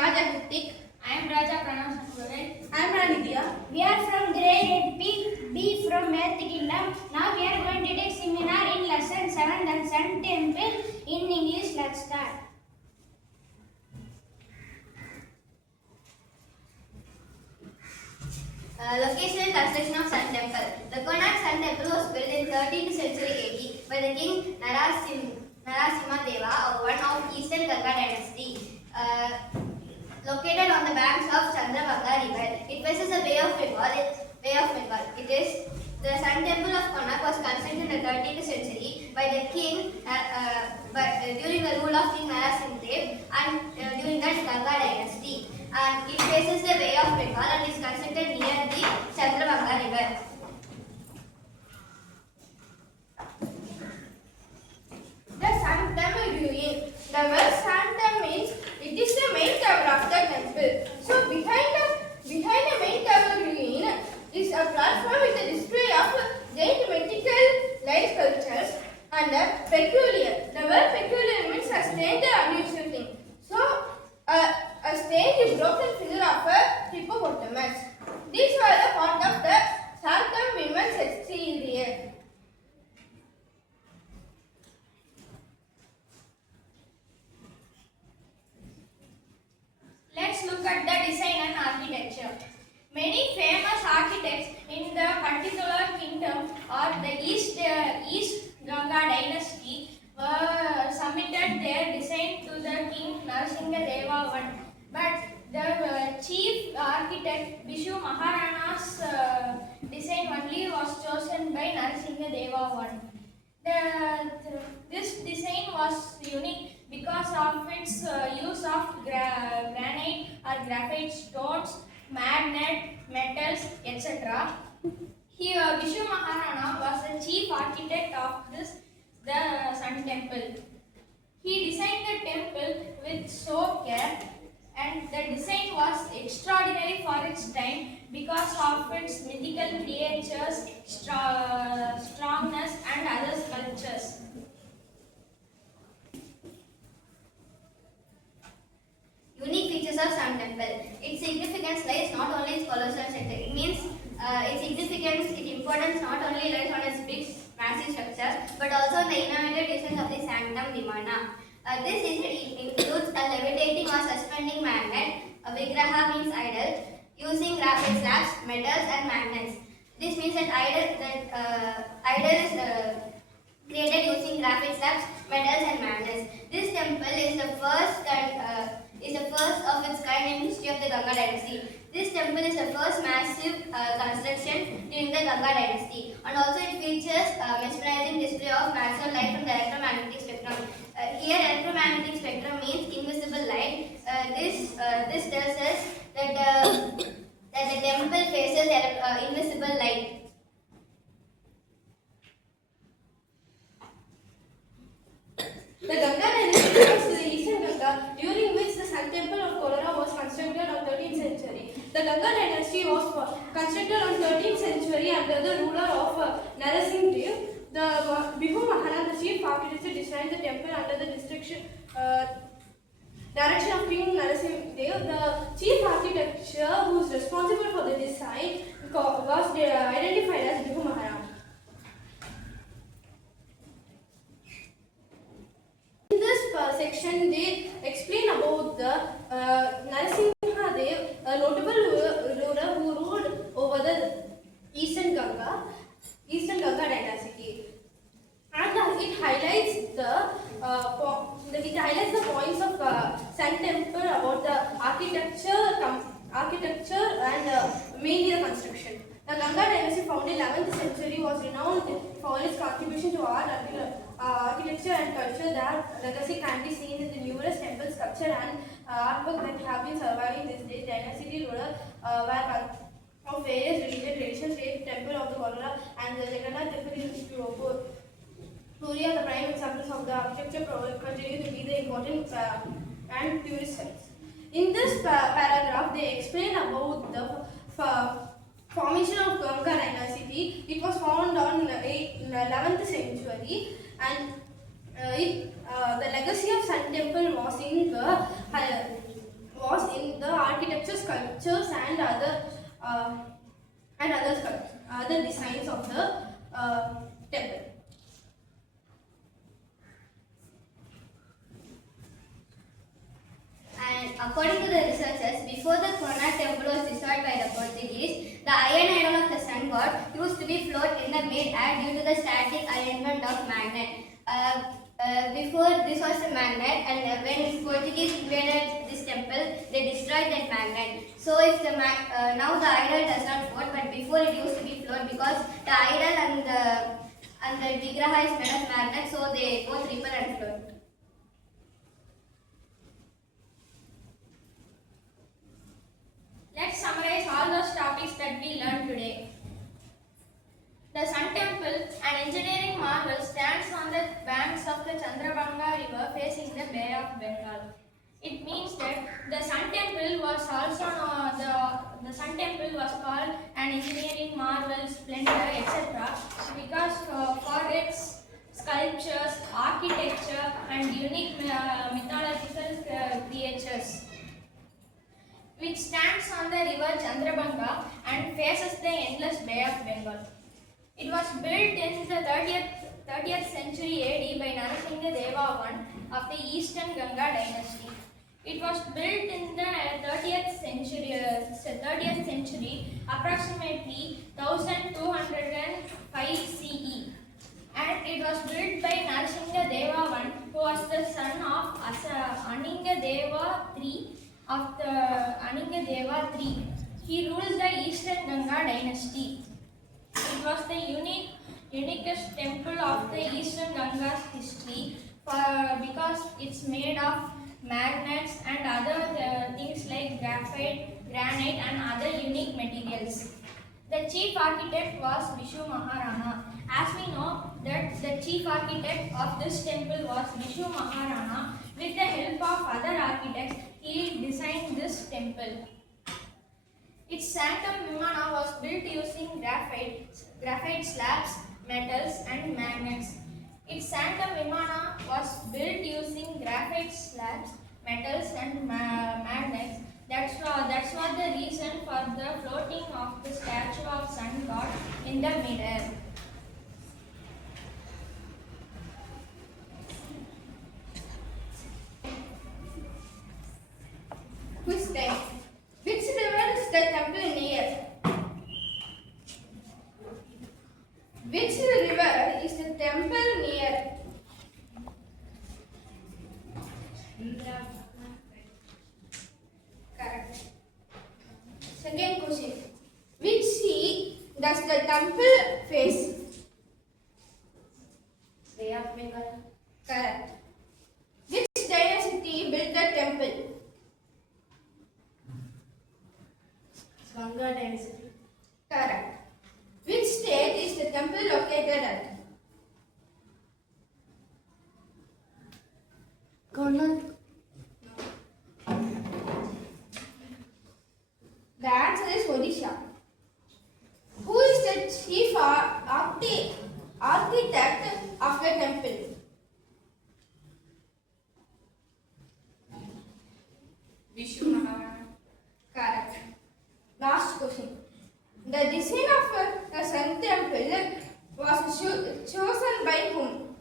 I am Raja Pranav. I am Ranidya. We are from grade 8B from Earth Kingdom. Now we are going to take seminar in lesson 7, the Sun Temple in English. Let's start. Location and construction of Sun Temple. The Konark Sun Temple was built in 13th century AD by the king Narasimha Deva, one of Eastern Ganga dynasty. Located on the banks of Chandrabanga River, it faces the Bay of Bengal. The Sun Temple of Konark was constructed in the 13th century by the king during the rule of King Narasimha Deva and during the Ganga dynasty. And it faces the Bay of Bengal and is constructed near the Chandrabanga River. The Sun Temple ruin. The word Sun Temple means it is the main tower of the temple. So behind the main tower ruin is a platform with a display of giant vertical line sculptures and a peculiar. The word peculiar means a strange or unusual thing. So a strange broken figure of a hippopotamus. These were the part of the Sun Temple women's exterior. Let's look at the design and architecture. Many famous architects in the particular kingdom or the East Ganga dynasty submitted their design to the king Narasimha Deva I. But the chief architect Vishu Maharana's design only was chosen by Narasimha Deva I. This design was unique because of its use of granite or graphite stones, magnet, metals, etc. Here, Vishu Maharana was the chief architect of the Sun Temple. He designed the temple with so care, and the design was extraordinary for its time because of its mythical creatures, strongness, and other sculptures. Unique features of Sun Temple. Its significance lies not only its colossal center. It means its significance, its importance not only lies on its big, massive structure, but also in the innovative design of the Sanctum Vimana. This includes a levitating or suspending magnet. A vigraha means idol, using graphite slabs, metals, and magnets. This means that idol is created using graphite slabs, metals, and magnets. This temple is the first of its kind in history of the Ganga dynasty. This temple is the first massive construction during the Ganga dynasty, and also it features a mesmerizing display of natural light from the electromagnetic spectrum. Here, electromagnetic spectrum means invisible light. This tells us that the temple faces invisible light. The Ganga dynasty belongs to the Eastern Ganga, during which the Sun Temple of Kolara was constructed on 13th century. The Ganga dynasty was constructed on 13th century under the ruler of Narasimha Deva. The Vishu Maharana, the chief architect, designed the temple under the direction of King Narasimha Deva. The chief architecture who is responsible for the design was identified as Vishu Maharana. In this section, they explain about the Narasimha Deva, a notable ruler who ruled over the Eastern Ganga dynasty, and it highlights the points of Sun Temple about the architecture and mainly the construction. The Ganga dynasty, founded in 11th century, was renowned for its contribution to art, architecture, and culture. That legacy can be seen in the numerous temple sculpture and artwork that have been surviving this day. Dynasty ruler were of various religious traditions. The temple of the Kolara and the Jagannath temple in Puri are the prime examples of the architecture continue to be the important and tourist sites. In this paragraph, they explain about the formation of Ganga dynasty. It was found on 11th century, and the legacy of Sun Temple was in the architecture, sculptures, and other designs of the temple. And according to the researchers, before the Konark temple was destroyed by the Portuguese, the iron idol of the sun god used to be float in the mid-air due to the static alignment of magnet. Before this was a magnet, and when Portuguese invaded this temple, they destroyed that magnet. So if the now the idol does not float, but before it used to be float because the idol and the vigraha is made of magnet, so they both repel and float. Let's summarize all those topics that we learned today. The Sun Temple, an engineering marvel, stands on the banks of the Chandrabanga River facing the Bay of Bengal. It means that the Sun Temple was also the Sun Temple was called an engineering marvel, splendor, etc. because for its sculptures, architecture, and unique mythological creatures, which stands on the river Chandrabanga and faces the endless Bay of Bengal. It was built in the 30th century AD by Narasimha Deva I of the Eastern Ganga dynasty. It was built in the 30th century, approximately 1205 CE, and it was built by Narasimha Deva I, who was the son of Aninga Deva III. He ruled the Eastern Ganga dynasty. It was the uniquest temple of the Eastern Ganga's history because it's made of magnets and other things like graphite, granite, and other unique materials. The chief architect was Vishu Maharana. As we know that the chief architect of this temple was Vishu Maharana. With the help of other architects, he designed this temple. Its sanctum vimana was built using graphite slabs, metals, and magnets. Its sanctum vimana was built using graphite slabs, metals, and magnets. That's what the reason for the floating of the statue of sun god in the mid-air. Quiz time. Which river is the temple near? Which river is the temple near? Correct. Second question. Which sea does the temple face? Bay of Bengal. Correct. Which dynasty built the temple? Ganga dynasty. Correct. Which state is the temple located at? Konark. The answer is Odisha. Who is the chief architect of the temple? Vishu Maharana. Correct. Last question. The design of the Sun Temple was chosen by whom?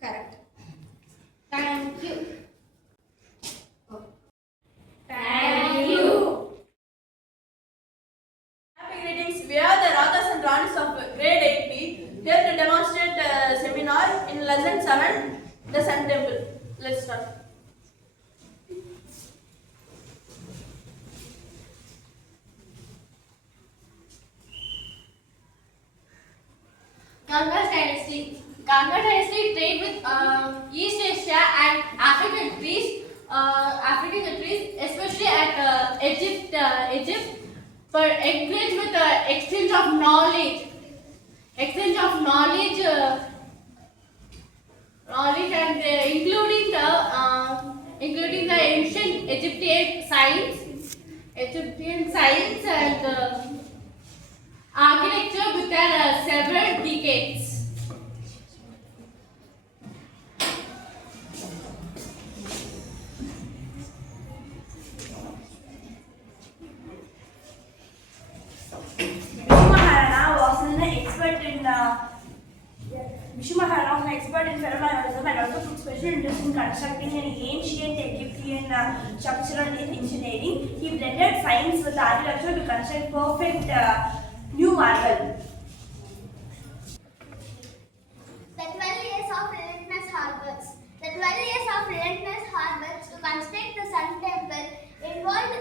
Correct. Thank you. Thank you. Happy greetings. We are the Ragas and Ranis of grade 8B here to demonstrate a seminar in lesson 7, the Sun Temple. Let's start. Ganga dynasty trade with East Asia and African countries, especially at Egypt, for encourage with exchange of knowledge, and including the ancient Egyptian science and architecture with their several decades. ferromagnetism and also took special interest in constructing an ancient Egyptian structural engineering. He blended science with architecture to construct perfect new marble. The 12 years of relentless hard works. The 12 years of relentless hard works to construct the Sun Temple involved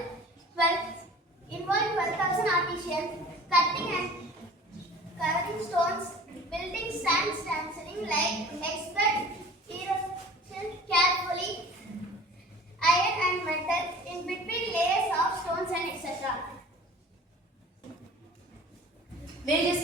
12,000 artisans cutting and covering stones, building stand stenciling like expert erosion carefully, iron and metal in between layers of stones and etc. Various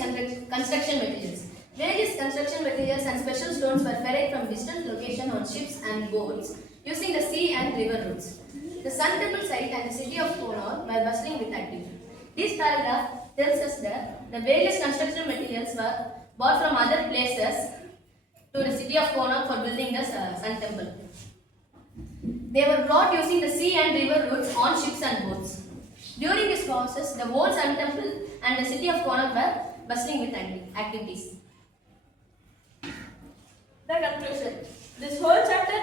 construction materials. Various construction materials and special stones were ferried from distant locations on ships and boats using the sea and river routes. The Sun Temple site and the city of Konark were bustling with activity. This paragraph tells us that the various construction materials were bought from other places to the city of Konark for building the Sun Temple. They were brought using the sea and river routes on ships and boats. During this process, the whole Sun Temple and the city of Konark were bustling with activities. The conclusion. This whole chapter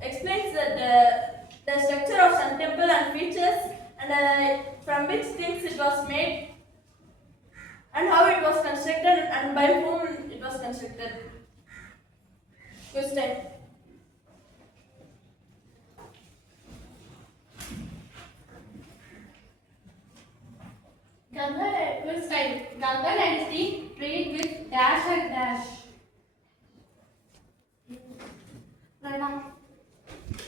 explains the structure of Sun Temple and features and from which things it was made and how it was constructed and by whom it was constructed. Question. Ganga dynasty trade with dash and dash.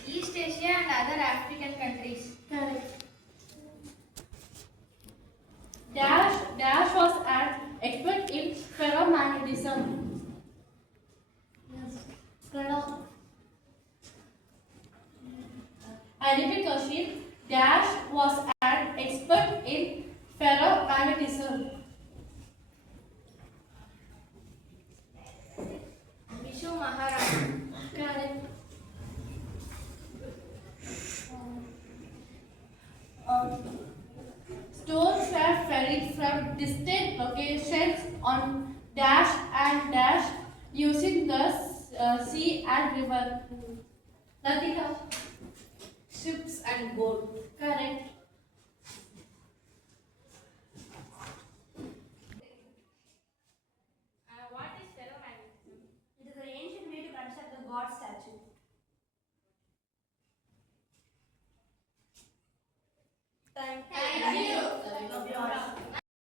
East Asia and other African countries. Correct. Dash was an expert in ferromagnetism. Yes. I repeat question. Dash was an expert in ferromagnetism. Vishu Maharana. Correct. Stones were ferried from distant locations on dash and dash using the sea and river. Latika. Ships and boats. Correct. What is ferromagnetism? It is an ancient way to construct the god statue. Thank Thank you.